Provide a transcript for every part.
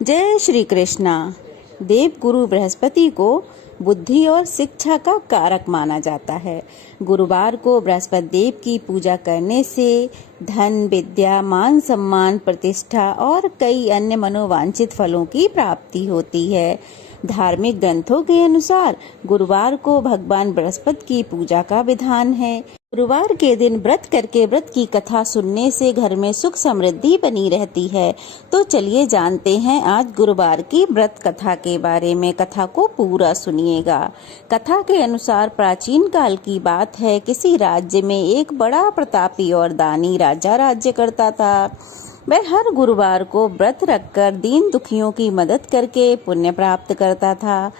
जय श्री कृष्णा। देव गुरु बृहस्पति को बुद्धि और शिक्षा का कारक माना जाता है। गुरुवार को बृहस्पति देव की पूजा करने से धन, विद्या, मान सम्मान, प्रतिष्ठा और कई अन्य मनोवांछित फलों की प्राप्ति होती है। धार्मिक ग्रंथों के अनुसार गुरुवार को भगवान बृहस्पति की पूजा का विधान है। गुरुवार के दिन व्रत करके व्रत की कथा सुनने से घर में सुख समृद्धि बनी रहती है। तो चलिए जानते हैं आज गुरुवार की व्रत कथा के बारे में। कथा को पूरा सुनिएगा। कथा के अनुसार प्राचीन काल की बात है, किसी राज्य में एक बड़ा प्रतापी और दानी राजा राज्य करता था। वह हर गुरुवार को व्रत रखकर दीन दुखियों की मदद करके पुण्य प्राप्त करता था,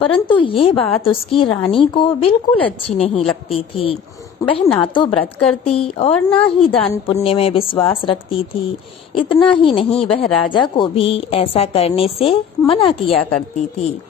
परंतु ये बात उसकी रानी को बिल्कुल अच्छी नहीं लगती थी। वह ना तो व्रत करती और ना ही दान पुण्य में विश्वास रखती थी। इतना ही नहीं, वह राजा को भी ऐसा करने से मना किया करती थी।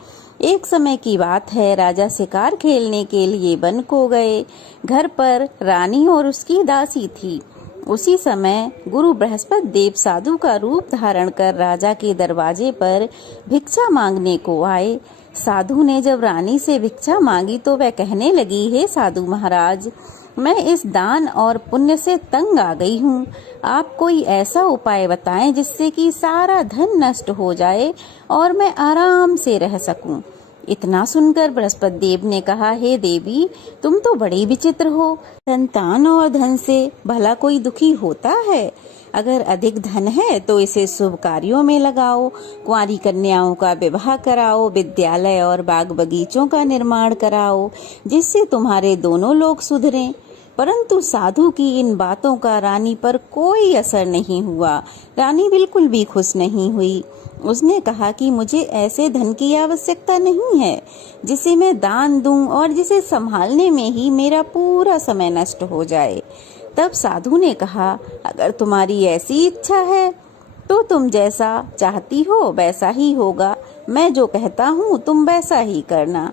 एक समय की बात है, राजा शिकार खेलने के लिए वन को गए। घर पर रानी और उसकी दासी थी। उसी समय गुरु बृहस्पति देव साधु का रूप धारण कर राजा के दरवाजे पर भिक्षा मांगने को आए। साधु ने जब रानी से भिक्षा मांगी तो वह कहने लगी, हे साधु महाराज, मैं इस दान और पुण्य से तंग आ गई हूँ। आप कोई ऐसा उपाय बताएं जिससे कि सारा धन नष्ट हो जाए और मैं आराम से रह सकूं। इतना सुनकर बृहस्पति देव ने कहा, हे देवी, तुम तो बड़ी विचित्र हो। संतान और धन से भला कोई दुखी होता है? अगर अधिक धन है तो इसे शुभ कार्यों में लगाओ, कुंवारी कन्याओं का विवाह कराओ, विद्यालय और बाग बगीचों का निर्माण कराओ, जिससे तुम्हारे दोनों लोग सुधरें। परंतु साधु की इन बातों का रानी पर कोई असर नहीं हुआ। रानी बिल्कुल भी खुश नहीं हुई। उसने कहा कि मुझे ऐसे धन की आवश्यकता नहीं है जिसे मैं दान दूं और जिसे संभालने में ही मेरा पूरा समय नष्ट हो जाए। तब साधु ने कहा, अगर तुम्हारी ऐसी इच्छा है तो तुम जैसा चाहती हो वैसा ही होगा। मैं जो कहता हूँ तुम वैसा ही करना।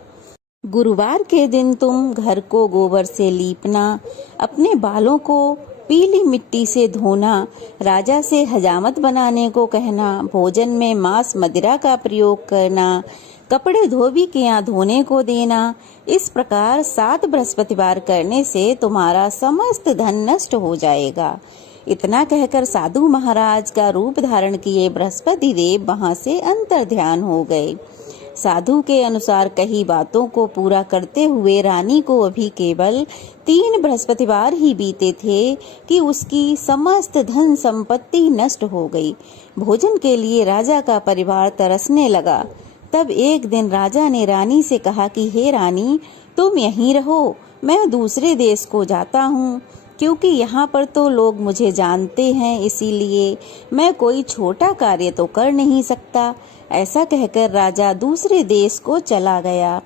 गुरुवार के दिन तुम घर को गोबर से लीपना, अपने बालों को पीली मिट्टी से धोना, राजा से हजामत बनाने को कहना, भोजन में मांस मदिरा का प्रयोग करना, कपड़े धोबी के यहाँ धोने को देना। इस प्रकार 7 बृहस्पतिवार करने से तुम्हारा समस्त धन नष्ट हो जाएगा। इतना कहकर साधु महाराज का रूप धारण किए बृहस्पति देव वहां से अंतर ध्यान हो गए। साधु के अनुसार कही बातों को पूरा करते हुए रानी को अभी केवल 3 बृहस्पतिवार ही बीते थे कि उसकी समस्त धन संपत्ति नष्ट हो गई। भोजन के लिए राजा का परिवार तरसने लगा। तब एक दिन राजा ने रानी से कहा कि हे रानी, तुम यहीं रहो, मैं दूसरे देश को जाता हूँ, क्योंकि यहाँ पर तो लोग मुझे जानते हैं, इसीलिए मैं कोई छोटा कार्य तो कर नहीं सकता। ऐसा कहकर राजा दूसरे देश को चला गया।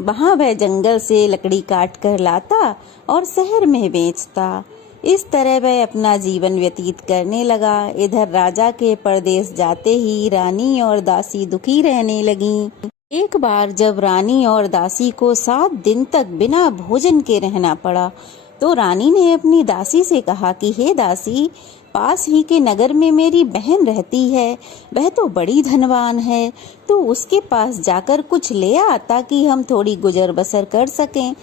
वहाँ वह जंगल से लकड़ी काट कर लाता और शहर में बेचता। इस तरह वह अपना जीवन व्यतीत करने लगा। इधर राजा के परदेश जाते ही रानी और दासी दुखी रहने लगीं। एक बार जब रानी और दासी को 7 दिन तक बिना भोजन के रहना पड़ा तो रानी ने अपनी दासी से कहा कि हे दासी, पास ही के नगर में मेरी बहन रहती है, वह तो बड़ी धनवान है, तो उसके पास जाकर कुछ ले आ ताकि हम थोड़ी गुजर बसर कर सकें।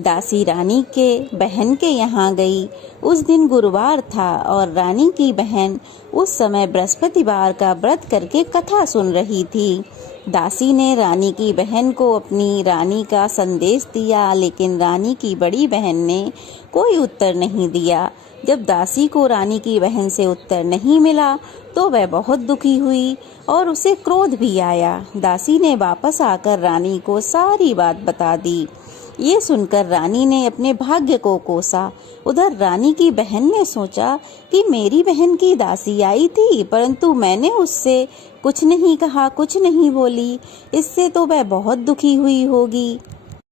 दासी रानी के बहन के यहाँ गई। उस दिन गुरुवार था और रानी की बहन उस समय बृहस्पतिवार का व्रत करके कथा सुन रही थी। दासी ने रानी की बहन को अपनी रानी का संदेश दिया, लेकिन रानी की बड़ी बहन ने कोई उत्तर नहीं दिया। जब दासी को रानी की बहन से उत्तर नहीं मिला तो वह बहुत दुखी हुई और उसे क्रोध भी आया। दासी ने वापस आकर रानी को सारी बात बता दी। ये सुनकर रानी ने अपने भाग्य को कोसा। उधर रानी की बहन ने सोचा कि मेरी बहन की दासी आई थी, परंतु मैंने उससे कुछ नहीं कहा, कुछ नहीं बोली, इससे तो वह बहुत दुखी हुई होगी।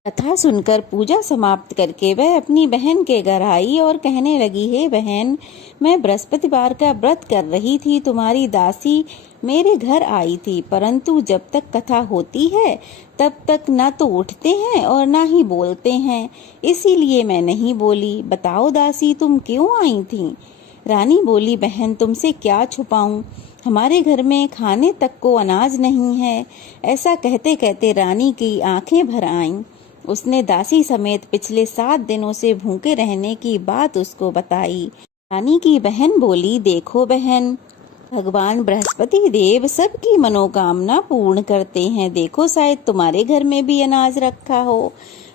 कथा सुनकर पूजा समाप्त करके वह अपनी बहन के घर आई और कहने लगी, हे बहन, मैं बृहस्पतिवार का व्रत कर रही थी, तुम्हारी दासी मेरे घर आई थी, परंतु जब तक कथा होती है तब तक ना तो उठते हैं और ना ही बोलते हैं, इसीलिए मैं नहीं बोली। बताओ दासी, तुम क्यों आई थी? रानी बोली, बहन तुमसे क्या छुपाऊं, हमारे घर में खाने तक को अनाज नहीं है। ऐसा कहते कहते रानी की आंखें भर आईं। उसने दासी समेत पिछले 7 दिनों से भूखे रहने की बात उसको बताई। रानी की बहन बोली, देखो बहन, भगवान बृहस्पति देव सबकी मनोकामना पूर्ण करते हैं। देखो शायद तुम्हारे घर में भी अनाज रखा हो।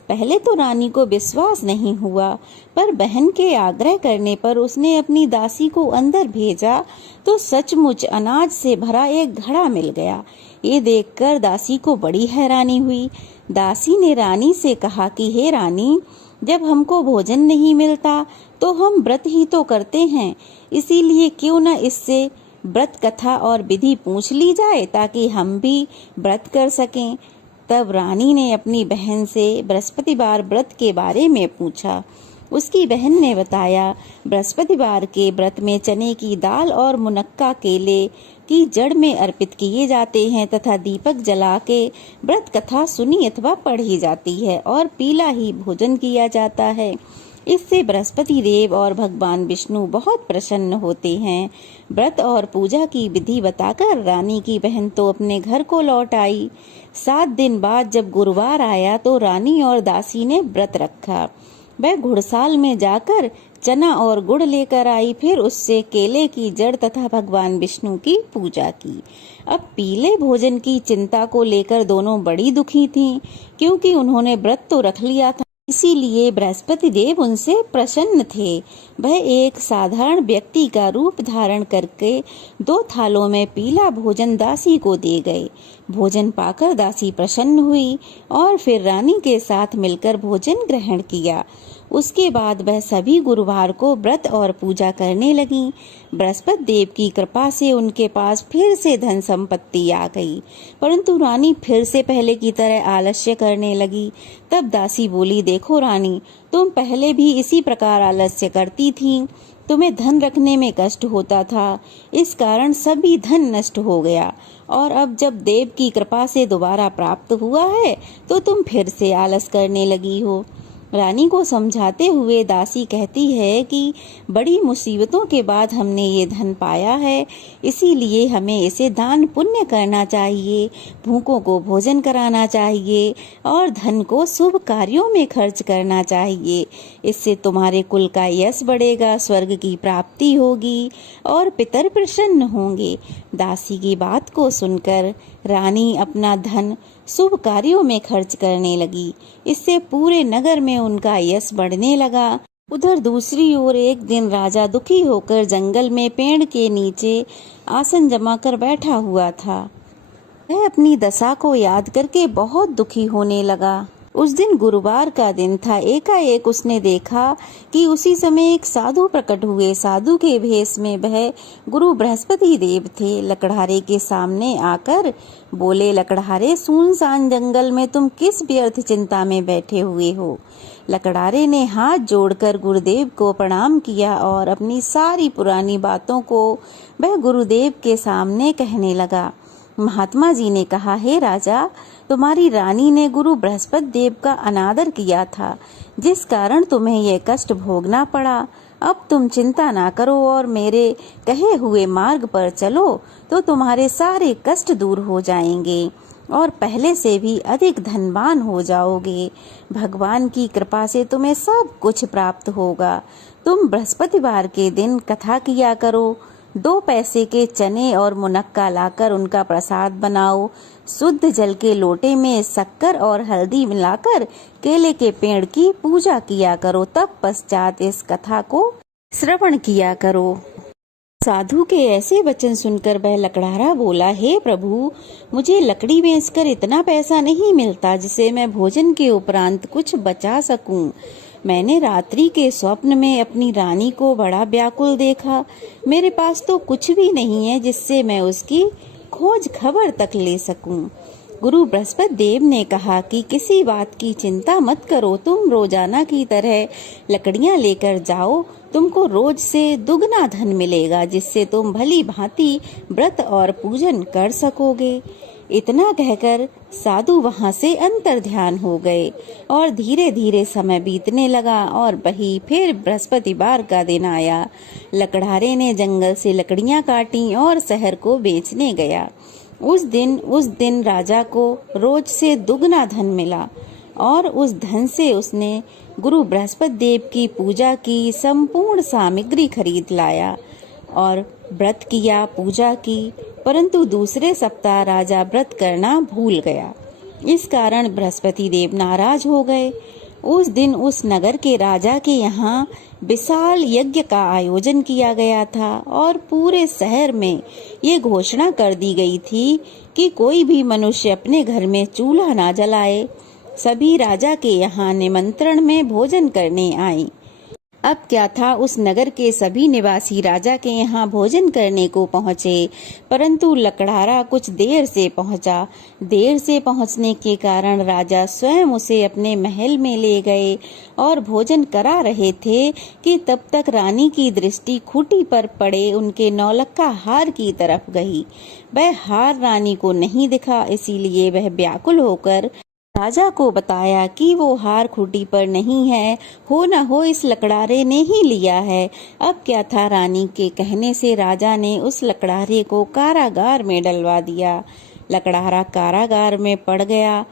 पहले तो रानी को विश्वास नहीं हुआ, पर बहन के आग्रह करने पर उसने अपनी दासी को अंदर भेजा तो सचमुच अनाज से भरा एक घड़ा मिल गया। ये देखकर दासी को बड़ी हैरानी हुई। दासी ने रानी से कहा कि हे रानी, जब हमको भोजन नहीं मिलता तो हम व्रत ही तो करते हैं, इसीलिए क्यों न इससे व्रत कथा और विधि पूछ ली जाए ताकि हम भी व्रत कर सकें। तब रानी ने अपनी बहन से बृहस्पतिवार व्रत के बारे में पूछा। उसकी बहन ने बताया, बृहस्पतिवार के व्रत में चने की दाल और मुनक्का केले की जड़ में अर्पित किए जाते हैं तथा दीपक जला के व्रत कथा सुनी अथवा पढ़ी जाती है और पीला ही भोजन किया जाता है। इससे बृहस्पति देव और भगवान विष्णु बहुत प्रसन्न होते हैं। व्रत और पूजा की विधि बताकर रानी की बहन तो अपने घर को लौट आई। 7 दिन बाद जब गुरुवार आया तो रानी और दासी ने व्रत रखा। वह घुड़साल में जाकर चना और गुड़ लेकर आई, फिर उससे केले की जड़ तथा भगवान विष्णु की पूजा की। अब पीले भोजन की चिंता को लेकर दोनों बड़ी दुखी थीं, क्योंकि उन्होंने व्रत तो रख लिया था, इसीलिए बृहस्पति देव उनसे प्रसन्न थे। वह एक साधारण व्यक्ति का रूप धारण करके 2 थालों में पीला भोजन दासी को दे गए। भोजन पाकर दासी प्रसन्न हुई और फिर रानी के साथ मिलकर भोजन ग्रहण किया। उसके बाद वह सभी गुरुवार को व्रत और पूजा करने लगी। बृहस्पति देव की कृपा से उनके पास फिर से धन संपत्ति आ गई, परंतु रानी फिर से पहले की तरह आलस्य करने लगी। तब दासी बोली, देखो रानी, तुम पहले भी इसी प्रकार आलस्य करती थी। तुम्हें धन रखने में कष्ट होता था, इस कारण सभी धन नष्ट हो गया, और अब जब देव की कृपा से दोबारा प्राप्त हुआ है तो तुम फिर से आलस करने लगी हो। रानी को समझाते हुए दासी कहती है कि बड़ी मुसीबतों के बाद हमने ये धन पाया है, इसीलिए हमें इसे दान पुण्य करना चाहिए, भूखों को भोजन कराना चाहिए और धन को शुभ कार्यों में खर्च करना चाहिए। इससे तुम्हारे कुल का यश बढ़ेगा, स्वर्ग की प्राप्ति होगी और पितर प्रसन्न होंगे। दासी की बात को सुनकर रानी अपना धन शुभ कार्यों में खर्च करने लगी। इससे पूरे नगर में उनका यश बढ़ने लगा। उधर दूसरी ओर एक दिन राजा दुखी होकर जंगल में पेड़ के नीचे आसन जमाकर बैठा हुआ था। वह अपनी दशा को याद करके बहुत दुखी होने लगा। उस दिन गुरुवार का दिन था। एकाएक उसने देखा कि उसी समय एक साधु प्रकट हुए। साधु के भेष में वह गुरु बृहस्पति देव थे। लकड़हारे के सामने आकर बोले, लकड़हारे, सुनसान जंगल में तुम किस व्यर्थ चिंता में बैठे हुए हो? लकड़हारे ने हाथ जोड़कर गुरुदेव को प्रणाम किया और अपनी सारी पुरानी बातों को वह गुरुदेव के सामने कहने लगा। महात्मा जी ने कहा, हे राजा, तुम्हारी रानी ने गुरु बृहस्पति देव का अनादर किया था, जिस कारण तुम्हें यह कष्ट भोगना पड़ा। अब तुम चिंता ना करो और मेरे कहे हुए मार्ग पर चलो तो तुम्हारे सारे कष्ट दूर हो जाएंगे और पहले से भी अधिक धनवान हो जाओगे। भगवान की कृपा से तुम्हें सब कुछ प्राप्त होगा। तुम बृहस्पतिवार के दिन कथा किया करो। 2 पैसे के चने और मुनक्का लाकर उनका प्रसाद बनाओ। शुद्ध जल के लोटे में शक्कर और हल्दी मिलाकर केले के पेड़ की पूजा किया करो। तब पश्चात इस कथा को श्रवण किया करो। साधु के ऐसे वचन सुनकर वह लकड़हारा बोला, हे प्रभु, मुझे लकड़ी बेचकर इतना पैसा नहीं मिलता जिसे मैं भोजन के उपरांत कुछ बचा सकूं। मैंने रात्रि के स्वप्न में अपनी रानी को बड़ा व्याकुल देखा। मेरे पास तो कुछ भी नहीं है जिससे मैं उसकी खोज खबर तक ले सकूं। गुरु बृहस्पति देव ने कहा कि किसी बात की चिंता मत करो, तुम रोजाना की तरह लकड़ियां लेकर जाओ। तुमको रोज से दुगना धन मिलेगा, जिससे तुम भली भांति व्रत और पूजन कर सकोगे। इतना कहकर साधु वहां से अंतर्ध्यान हो गए और धीरे धीरे समय बीतने लगा और वही फिर बृहस्पतिवार का दिन आया। लकड़हारे ने जंगल से लकड़ियां काटी और शहर को बेचने गया। उस दिन राजा को रोज से दुगना धन मिला और उस धन से उसने गुरु बृहस्पति देव की पूजा की संपूर्ण सामग्री खरीद लाया और व्रत किया, पूजा की। परंतु दूसरे सप्ताह राजा व्रत करना भूल गया। इस कारण बृहस्पति देव नाराज हो गए। उस दिन उस नगर के राजा के यहाँ विशाल यज्ञ का आयोजन किया गया था और पूरे शहर में ये घोषणा कर दी गई थी कि कोई भी मनुष्य अपने घर में चूल्हा ना जलाए। सभी राजा के यहाँ निमंत्रण में भोजन करने आए। अब क्या था, उस नगर के सभी निवासी राजा के यहाँ भोजन करने को पहुँचे, परंतु लकड़हारा कुछ देर से पहुँचा। देर से पहुँचने के कारण राजा स्वयं उसे अपने महल में ले गए और भोजन करा रहे थे कि तब तक रानी की दृष्टि खूंटी पर पड़े उनके नौलखा हार की तरफ गई। वह हार रानी को नहीं दिखा, इसीलिए वह व्याकुल होकर राजा को बताया कि वो हार खूंटी पर नहीं है, हो न हो इस लकड़हारे ने ही लिया है। अब क्या था, रानी के कहने से राजा ने उस लकड़हारे को कारागार में डलवा दिया। लकड़हारा कारागार में पड़ गया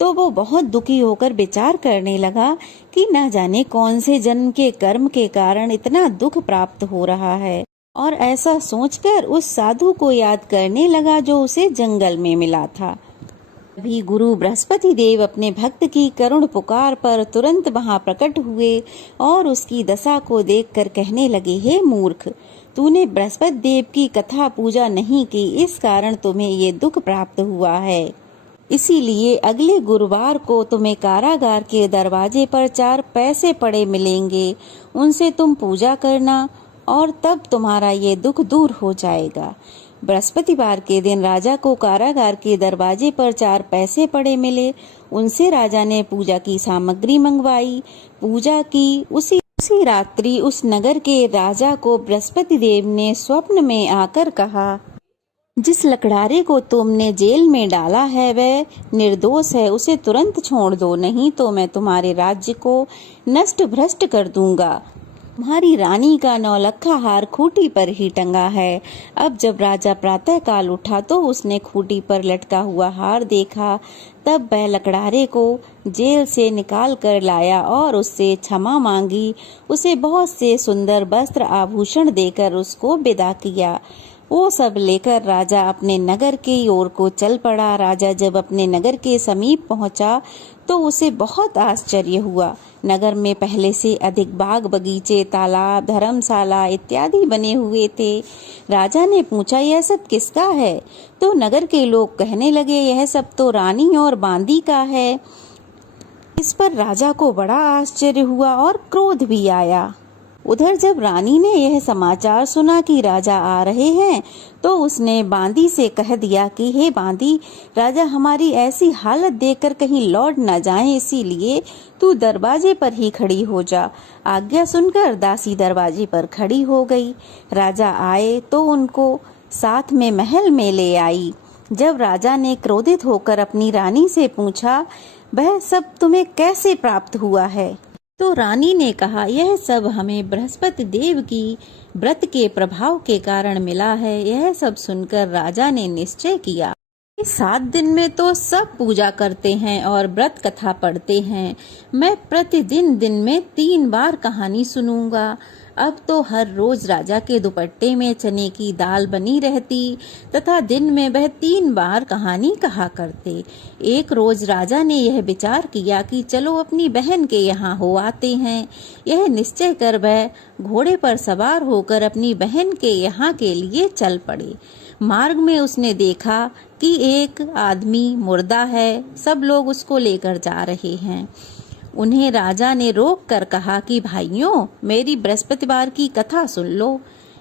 तो वो बहुत दुखी होकर विचार करने लगा कि न जाने कौन से जन्म के कर्म के कारण इतना दुख प्राप्त हो रहा है, और ऐसा सोचकर उस साधु को याद करने लगा जो उसे जंगल में मिला था। भी गुरु बृहस्पति देव अपने भक्त की करुण पुकार पर तुरंत वहां प्रकट हुए और उसकी दशा को देखकर कहने लगे, हे मूर्ख, तूने बृहस्पति देव की कथा पूजा नहीं की, इस कारण तुम्हें ये दुख प्राप्त हुआ है। इसीलिए अगले गुरुवार को तुम्हें कारागार के दरवाजे पर 4 पैसे पड़े मिलेंगे, उनसे तुम पूजा करना और तब तुम्हारा ये दुख दूर हो जाएगा। बृहस्पतिवार के दिन राजा को कारागार के दरवाजे पर 4 पैसे पड़े मिले। उनसे राजा ने पूजा की सामग्री मंगवाई, पूजा की। उसी रात्रि उस नगर के राजा को बृहस्पति देव ने स्वप्न में आकर कहा, जिस लकड़हारे को तुमने जेल में डाला है वह निर्दोष है, उसे तुरंत छोड़ दो, नहीं तो मैं तुम्हारे राज्य को नष्ट भ्रष्ट कर दूंगा। तुम्हारी रानी का नौलखा हार खूंटी पर ही टंगा है। अब जब राजा प्रातः काल उठा तो उसने खूंटी पर लटका हुआ हार देखा। तब वह लकड़हारे को जेल से निकाल कर लाया और उससे क्षमा मांगी। उसे बहुत से सुंदर वस्त्र आभूषण देकर उसको विदा किया। वो सब लेकर राजा अपने नगर की ओर को चल पड़ा। राजा जब अपने नगर के समीप पहुंचा तो उसे बहुत आश्चर्य हुआ। नगर में पहले से अधिक बाग बगीचे, तालाब, धर्मशाला इत्यादि बने हुए थे। राजा ने पूछा, यह सब किसका है? तो नगर के लोग कहने लगे, यह सब तो रानी और बांदी का है। इस पर राजा को बड़ा आश्चर्य हुआ और क्रोध भी आया। उधर जब रानी ने यह समाचार सुना कि राजा आ रहे हैं तो उसने बांदी से कह दिया कि हे बांदी, राजा हमारी ऐसी हालत देखकर कहीं लौट न जाएं, इसीलिए तू दरवाजे पर ही खड़ी हो जा। आज्ञा सुनकर दासी दरवाजे पर खड़ी हो गई। राजा आए तो उनको साथ में महल में ले आई। जब राजा ने क्रोधित होकर अपनी रानी से पूछा, वह सब तुम्हें कैसे प्राप्त हुआ है? तो रानी ने कहा, यह सब हमें बृहस्पति देव की व्रत के प्रभाव के कारण मिला है। यह सब सुनकर राजा ने निश्चय किया, 7 दिन में तो सब पूजा करते हैं और व्रत कथा पढ़ते हैं। मैं प्रतिदिन दिन में 3 बार कहानी सुनूंगा। अब तो हर रोज राजा के दुपट्टे में चने की दाल बनी रहती तथा दिन में वह 3 बार कहानी कहा करते। एक रोज राजा ने यह विचार किया कि चलो अपनी बहन के यहाँ हो आते हैं। यह निश्चय कर वह घोड़े पर सवार होकर अपनी बहन के यहाँ के लिए चल पड़े। मार्ग में उसने देखा कि एक आदमी मुर्दा है, सब लोग उसको लेकर जा रहे हैं। उन्हें राजा ने रोक कर कहा कि भाइयों, मेरी बृहस्पतिवार की कथा सुन लो।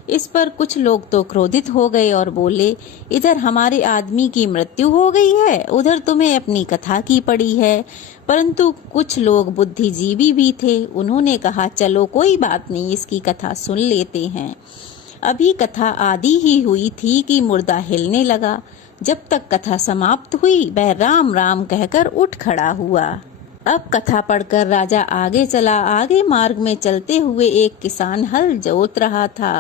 इस पर कुछ लोग तो क्रोधित हो गए और बोले, इधर हमारे आदमी की मृत्यु हो गई है, उधर तुम्हें अपनी कथा की पड़ी है। परंतु कुछ लोग बुद्धिजीवी भी थे, उन्होंने कहा चलो कोई बात नहीं, इसकी कथा सुन लेते हैं। अभी कथा आदि ही हुई थी कि मुर्दा हिलने लगा। जब तक कथा समाप्त हुई वह राम राम कहकर उठ खड़ा हुआ। अब कथा पढ़कर राजा आगे चला। आगे मार्ग में चलते हुए एक किसान हल जोत रहा था।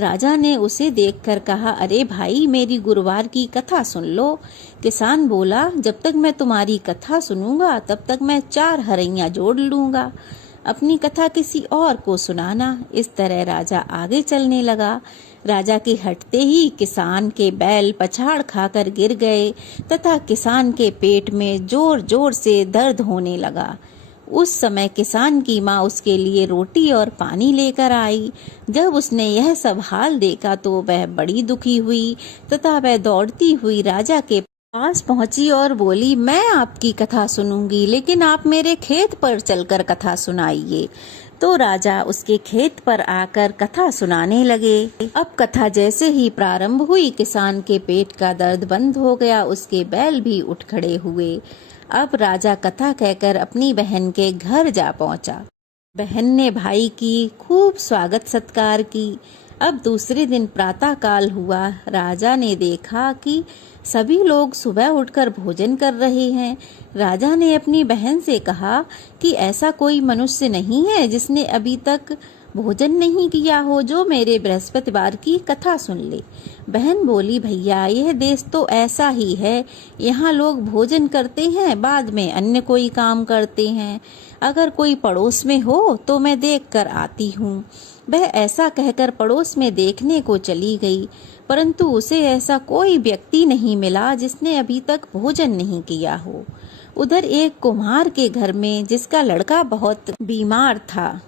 राजा ने उसे देखकर कहा, अरे भाई, मेरी गुरुवार की कथा सुन लो। किसान बोला, जब तक मैं तुम्हारी कथा सुनूंगा तब तक मैं 4 हरैया जोड़ लूंगा, अपनी कथा किसी और को सुनाना। इस तरह राजा आगे चलने लगा। राजा के हटते ही किसान के बैल पछाड़ खाकर गिर गए तथा किसान के पेट में जोर जोर से दर्द होने लगा। उस समय किसान की माँ उसके लिए रोटी और पानी लेकर आई। जब उसने यह सब हाल देखा तो वह बड़ी दुखी हुई तथा वह दौड़ती हुई राजा के पास पहुंची और बोली, मैं आपकी कथा सुनूंगी, लेकिन आप मेरे खेत पर चलकर कथा सुनाइए। तो राजा उसके खेत पर आकर कथा सुनाने लगे। अब कथा जैसे ही प्रारंभ हुई, किसान के पेट का दर्द बंद हो गया, उसके बैल भी उठ खड़े हुए। अब राजा कथा कहकर अपनी बहन के घर जा पहुंचा। बहन ने भाई की खूब स्वागत सत्कार की। अब दूसरे दिन प्रातः काल हुआ। राजा ने देखा कि सभी लोग सुबह उठकर भोजन कर रहे हैं। राजा ने अपनी बहन से कहा कि ऐसा कोई मनुष्य नहीं है जिसने अभी तक भोजन नहीं किया हो, जो मेरे बृहस्पतिवार की कथा सुन ले। बहन बोली, भैया, यह देश तो ऐसा ही है, यहाँ लोग भोजन करते हैं, बाद में अन्य कोई काम करते हैं। अगर कोई पड़ोस में हो तो मैं देख कर आती हूँ। वह ऐसा कहकर पड़ोस में देखने को चली गई, परंतु उसे ऐसा कोई व्यक्ति नहीं मिला जिसने अभी तक भोजन नहीं किया हो। उधर एक कुम्हार के घर में, जिसका लड़का बहुत बीमार था,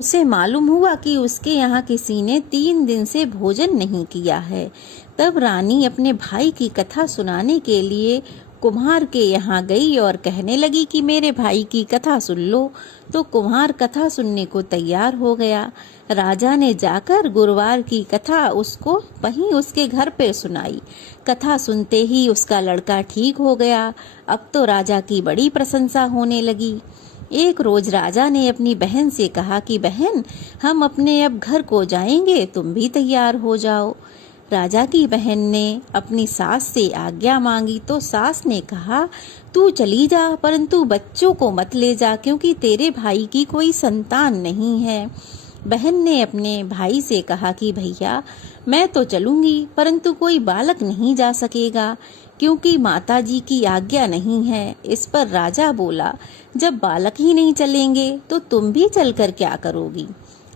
उसे मालूम हुआ कि उसके यहाँ किसी ने 3 दिन से भोजन नहीं किया है। तब रानी अपने भाई की कथा सुनाने के लिए कुम्हार के यहाँ गई और कहने लगी कि मेरे भाई की कथा सुन लो। तो कुम्हार कथा सुनने को तैयार हो गया। राजा ने जाकर गुरुवार की कथा उसको वहीं उसके घर पे सुनाई। कथा सुनते ही उसका लड़का ठीक हो गया। अब तो राजा की बड़ी प्रशंसा होने लगी। एक रोज राजा ने अपनी बहन से कहा कि बहन, हम अपने अब घर को जाएंगे, तुम भी तैयार हो जाओ। राजा की बहन ने अपनी सास से आज्ञा मांगी तो सास ने कहा, तू चली जा, परंतु बच्चों को मत ले जा, क्योंकि तेरे भाई की कोई संतान नहीं है। बहन ने अपने भाई से कहा कि भैया, मैं तो चलूंगी, परंतु कोई बालक नहीं जा सकेगा, क्योंकि माताजी की आज्ञा नहीं है। इस पर राजा बोला, जब बालक ही नहीं चलेंगे तो तुम भी चलकर क्या करोगी।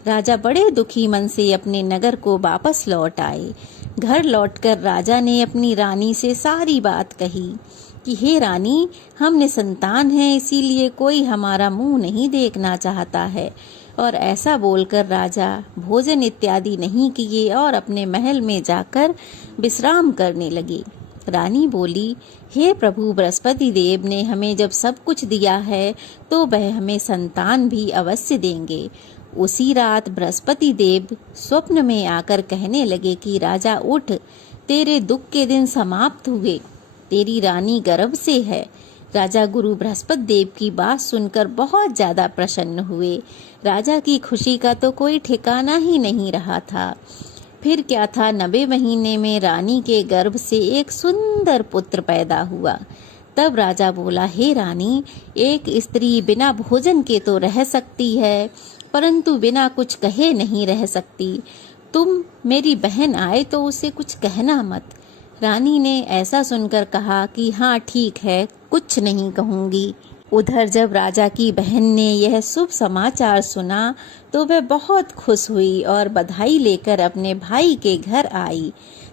राजा बड़े दुखी मन से अपने नगर को वापस लौट आए। घर लौटकर राजा ने अपनी रानी से सारी बात कही कि हे रानी, हम निसंतान हैं, इसीलिए कोई हमारा मुंह नहीं देखना चाहता है। और ऐसा बोलकर राजा भोजन इत्यादि नहीं किए और अपने महल में जाकर विश्राम करने लगे। रानी बोली, हे प्रभु, बृहस्पति देव ने हमें जब सब कुछ दिया है तो वह हमें संतान भी अवश्य देंगे। उसी रात बृहस्पति देव स्वप्न में आकर कहने लगे कि राजा उठ, तेरे दुख के दिन समाप्त हुए, तेरी रानी गर्भ से है। राजा गुरु बृहस्पति देव की बात सुनकर बहुत ज्यादा प्रसन्न हुए। राजा की खुशी का तो कोई ठिकाना ही नहीं रहा था। फिर क्या था, 90 महीने में रानी के गर्भ से एक सुंदर पुत्र पैदा हुआ। तब राजा बोला, हे रानी, एक स्त्री बिना भोजन के तो रह सकती है, परंतु बिना कुछ कहे नहीं रह सकती। तुम मेरी बहन आए तो उसे कुछ कहना मत। रानी ने ऐसा सुनकर कहा कि हाँ ठीक है, कुछ नहीं कहूंगी। उधर जब राजा की बहन ने यह शुभ समाचार सुना तो वह बहुत खुश हुई और बधाई लेकर अपने भाई के घर आई।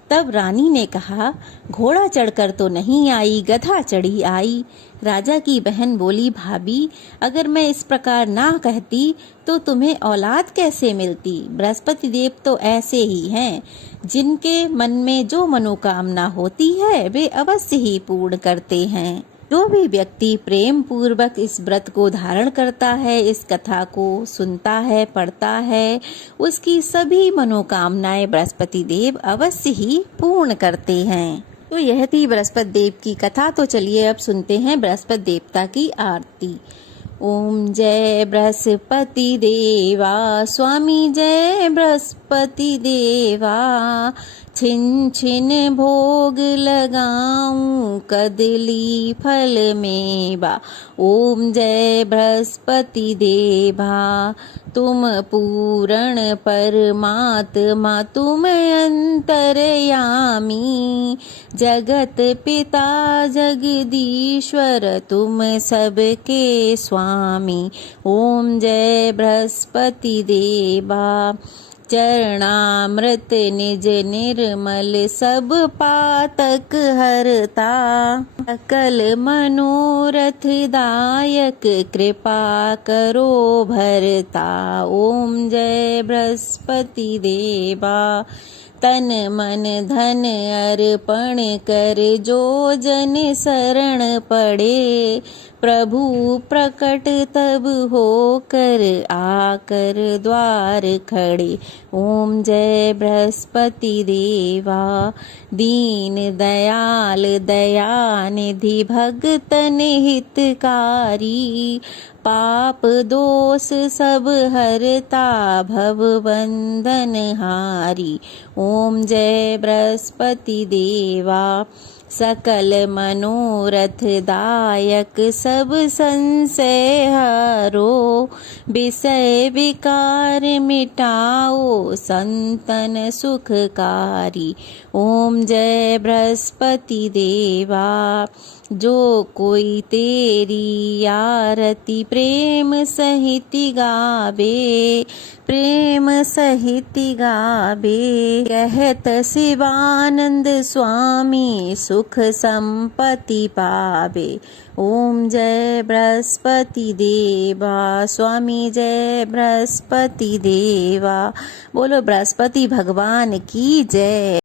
तब रानी ने कहा, घोड़ा चढ़कर तो नहीं आई, गधा चढ़ी आई। राजा की बहन बोली, भाभी, अगर मैं इस प्रकार ना कहती तो तुम्हें औलाद कैसे मिलती। बृहस्पति देव तो ऐसे ही हैं, जिनके मन में जो मनोकामना होती है वे अवश्य ही पूर्ण करते हैं। जो भी व्यक्ति प्रेम पूर्वक इस व्रत को धारण करता है, इस कथा को सुनता है, पढ़ता है, उसकी सभी मनोकामनाएं बृहस्पति देव अवश्य ही पूर्ण करते हैं। तो यह थी बृहस्पति देव की कथा। तो चलिए अब सुनते हैं बृहस्पति देवता की आरती। ओम जय बृहस्पति देवा, स्वामी जय बृहस्पति देवा, छिन छिन भोग लगाऊं कदली फल मेवा। ओम जय बृहस्पति देवा। तुम पूरण परमात्मा तुम अंतर्यामी। जगत पिता जगदीश्वर तुम सबके स्वामी। ओम जय बृहस्पति देवा। चरणामृत निज निर्मल सब पातक हरता। सकल मनोरथ दायक कृपा करो भरता। ओम जय बृहस्पति देवा। तन मन धन अर्पण कर जो जन शरण पड़े। प्रभु प्रकट तब होकर आकर द्वार खड़े। ओम जय बृहस्पति देवा। दीन दयाल दयानिधि भगतन हितकारी। पाप दोष सब हरता भव बंधन हारी। ओम जय बृहस्पति देवा। सकल मनोरथ दायक सब संशय हरो। विषय विकार मिटाओ संतन सुखकारी। ओम जय बृहस्पति देवा। जो कोई तेरी आरती प्रेम सहित गावे। प्रेम सहित गावे। कहत शिवानंद स्वामी सुख संपत्ति पावे। ओम जय बृहस्पति देवा। स्वामी जय बृहस्पति देवा। बोलो बृहस्पति भगवान की जय।